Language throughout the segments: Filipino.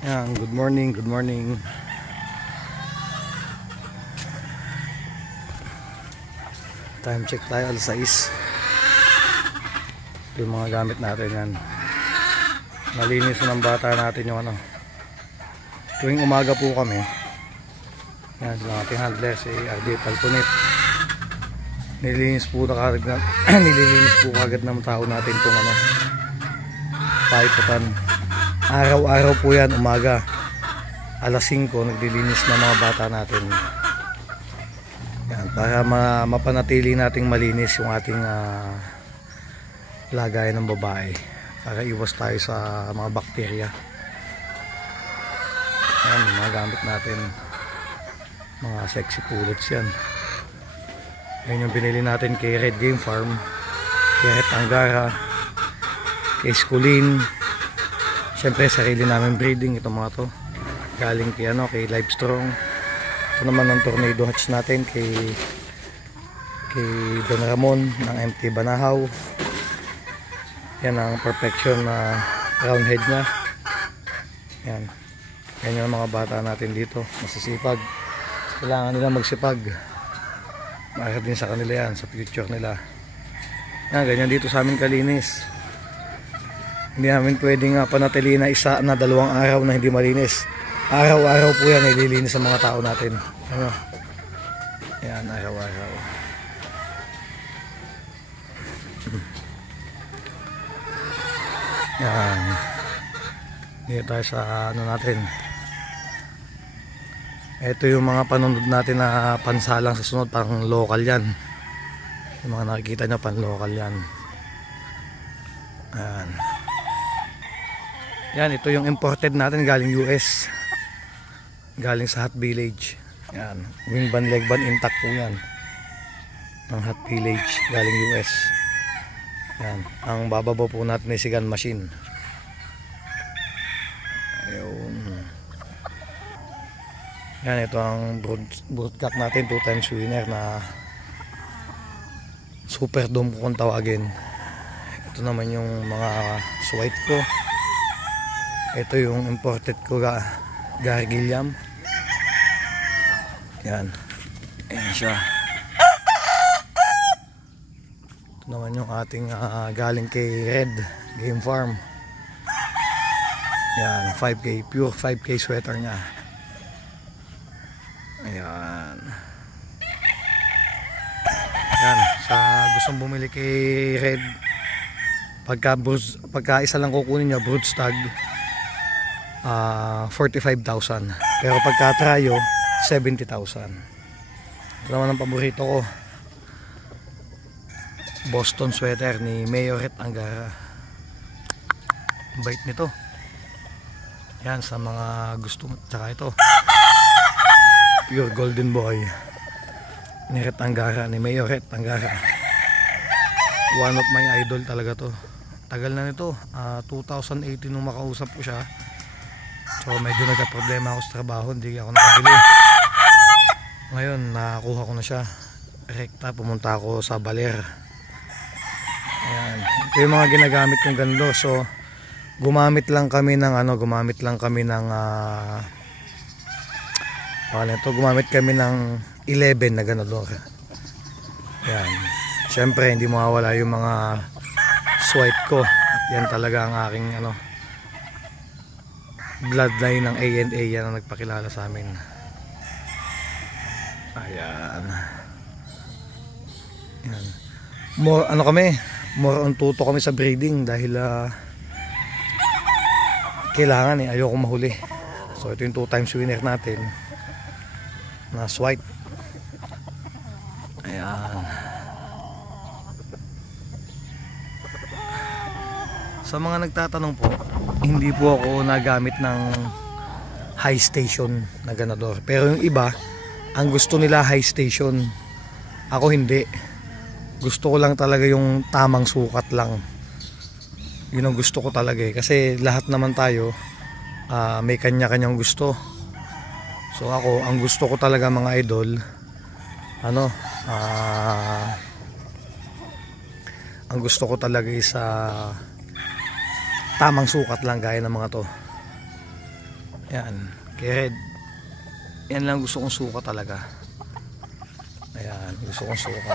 Yan, good morning, good morning. Time check tayo, alas 6. Ito yung mga gamit natin yan. Nalinis ng bata natin yung ano. Tuwing umaga po kami. Yan, sila ating handler, si RD Talpunit. Nililinis po nililinis po kagad ng tao natin itong ano, paiputan. Araw-araw po yan, umaga. Alas 5, naglilinis ng mga bata natin. Yan, para mapanatili nating malinis yung ating lagayan ng babae. Para iwas tayo sa mga bakterya. Yan, mga gamit natin. Mga sexy pullets yan. Yan yung binili natin kay Red Game Farm, kay Red Angara, kay Skulin. Siyempre sarili namin breeding itong mga to. Galing kay Livestrong. Ito naman ang tornado hatch natin kay Don Ramon ng MT Banahaw. Yan ang perfection na round head nya. Yan. Yan yung mga bata natin dito. Masisipag. Kailangan nila magsipag. Para din sa kanila yan, sa future nila. Yan, ganyan dito sa amin kalinis. Hindi namin pwedeng panatili na 1 na 2 araw na hindi malinis. Araw-araw po yan nililinis sa mga tao natin. Ano? Yan, araw-araw. Yan. Dito tayo sa ano natin. Ito yung mga panunod natin na pansalang sa sunod, parang local yan. Yung mga nakikita nyo, pan local yan. Yan. Yan, ito yung imported natin galing US. Galing sa Hot Village. Yan, wing band, leg band intact po yan. Ng Hot Village galing US. Yan, ang bababaw po natin ay si gun machine. Ayun. Yan, ito ang broodcock natin, 2 times winner na super dome kung tawagin. Ito naman yung mga swipe ko. Ito yung imported ko, Gargilliam. Yan. Ayan siya. Ito naman yung ating galing kay Red Game Farm. Yan, 5K, pure 5K sweater nya. Ayan. Yan, sa gustong bumili kay Red, pagka isa lang kukunin nyo, broodstag, 45,000. Pero pagka trayo, 70,000. Ito naman ang paborito ko, Boston sweater ni Mayoret Angara. Bait nito. Yan, sa mga gusto. Tsaka ito, pure golden boy ni Ret Angara, ni Mayoret Angara. One of my idol talaga to. Tagal na nito, 2018 nung makausap ko siya. So medyo nagka-problema ako sa trabaho, hindi ako nakabili. Ngayon nakakuha ko na siya. Rekta, pumunta ako sa Baler. Ayan, ito yung mga ginagamit kong ganito. So gumamit lang kami ng gumamit kami ng 11 na ganador. Yan. Siyempre hindi mawawala yung mga swipe ko. At yan talaga ang aking bloodline ng A&A. Yan ang nagpakilala sa amin. Ayan. Yan. More on tuto kami sa breeding dahil kailangan ayoko mahuli. So ito yung 2 times winner natin na swipe. Ayan. Sa mga nagtatanong po, hindi po ako nagamit ng high station na ganador. Pero yung iba, ang gusto nila high station. Ako hindi. Gusto ko lang talaga yung tamang sukat lang. Yun ang gusto ko talaga eh. Kasi lahat naman tayo may kanya-kanyang gusto. So ako, ang gusto ko talaga mga idol, ang gusto ko talaga is tamang sukat lang gaya ng mga to. Yan, kay Red. Yan lang gusto kong suka talaga. Ayan, gusto kong suka.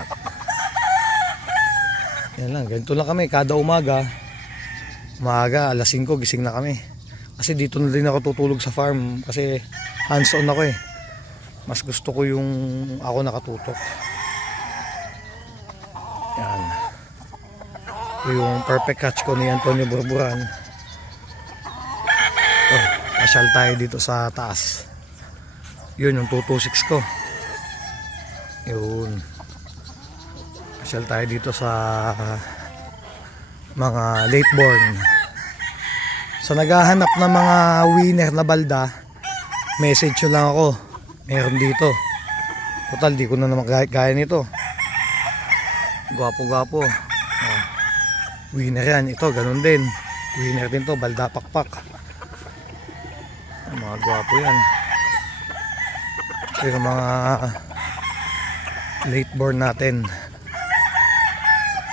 Yan lang, ganito lang kami kada umaga. Umaga, alas 5 gising na kami. Kasi dito na din ako tutulog sa farm. Kasi hands on ako eh. Mas gusto ko yung ako nakatutok. Yan. Ito yung perfect catch ko ni Antonio Burburan. Oh, pasyal tayo dito sa taas. Yun yung 226 ko. Yun. Pasyal tayo dito sa mga late born. Sa naghahanap ng mga winner na balda, message nyo lang ako. Meron dito. Total di ko na naman gaya nito. Gwapo-gwapo. Oh. Winner yan. Ito ganun din. Winner din to. Balda pakpak. Mga gwapo yan. Pero mga late born natin.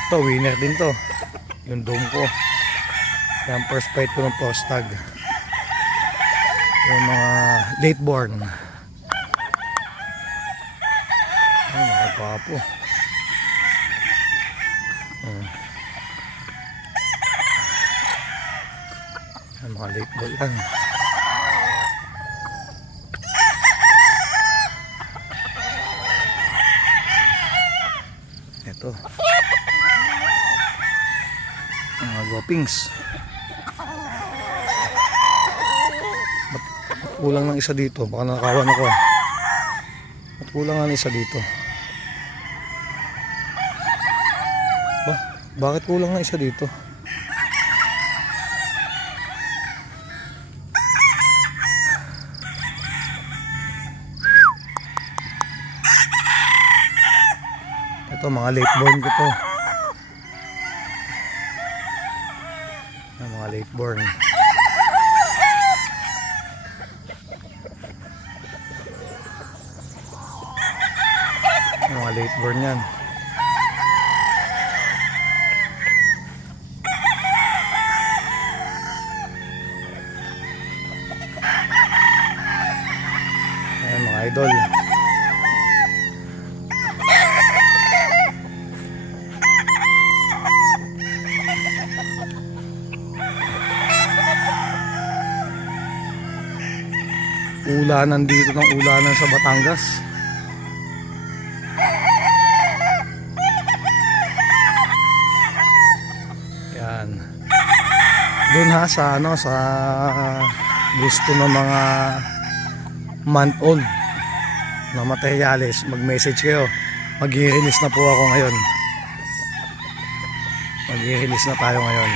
Ito winner din to. Yung dome ko. Yan first fight ko ng postag. Yung mga late born. Ay mga gwapo. Ay mga late born yan. Ito mga guwapings. Ba't kulang ng isa dito? Baka nakawan ako. Ba't kulang ng isa dito? Bakit kulang ng isa dito? Ito mga late born ko to. Mga late born. Mga late born yan. Ayan mga idol. Ulanan dito ng ulanan sa Batangas. Yan. Doon ha sa ano sa gusto ng mga month old na materyales, mag-message kayo. Mag-i-release na po ako ngayon. Mag-i-release na tayo ngayon.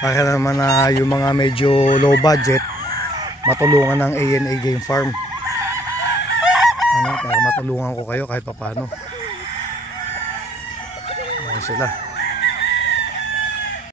Para naman na yung mga medyo low budget matulungan ng ANA Game Farm. Para matulungan ko kayo kahit paano. Ayan sila.